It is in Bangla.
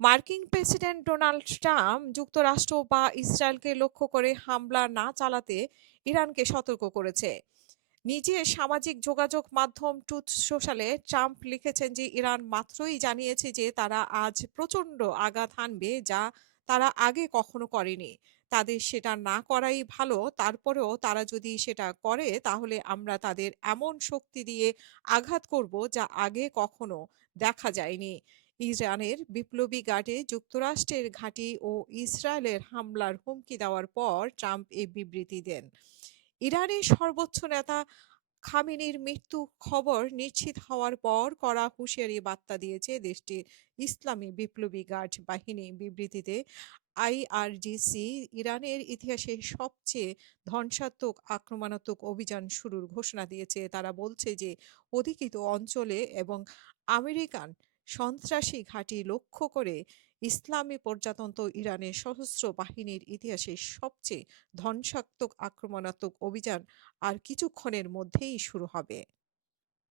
মার্কিন প্রেসিডেন্ট ডোনাল্ড ট্রাম্প যুক্তরাষ্ট্র বা ইসরায়েলকে লক্ষ্য করে হামলা না চালাতে ইরানকে সতর্ক করেছে। নিজের সামাজিক যোগাযোগ মাধ্যম ট্রুথ সোশ্যালে ট্রাম্প লিখেছেন যে ইরান মাত্রই জানিয়েছে যে তারা আজ প্রচণ্ড আঘাত হানবে, যা তারা আগে কখনো করেনি। তাদের সেটা না করাই ভালো। তারপরেও তারা যদি সেটা করে তাহলে আমরা তাদের এমন শক্তি দিয়ে আঘাত করব যা আগে কখনো দেখা যায়নি। ইরানের বিপ্লবী গার্ডে যুক্তরাষ্ট্রের ঘাঁটি ও ইসরায়েলের হামলার হুমকি দেওয়ার পর ট্রাম্প এই বিবৃতি দেন। ইরানের সর্বোচ্চ নেতা খামেনির মৃত্যু খবর নিশ্চিত হওয়ার পর কড়া হুঁশিয়ারি বার্তা দিয়েছে দেশটির ইসলামী বিপ্লবী গার্ড বাহিনী। বিবৃতিতে আইআরজিসি ইরানের ইতিহাসে সবচেয়ে ধ্বংসাত্মক আক্রমণাত্মক অভিযান শুরুর ঘোষণা দিয়েছে। তারা বলছে যে অধিকৃত অঞ্চলে এবং আমেরিকান সন্ত্রাসী ঘাঁটি লক্ষ্য করে ইসলামী প্রজাতন্ত্র ইরানের সশস্ত্র বাহিনীর ইতিহাসে সবচেয়ে ধ্বংসাত্মক আক্রমণাত্মক অভিযান আর কিছুক্ষণের মধ্যেই শুরু হবে।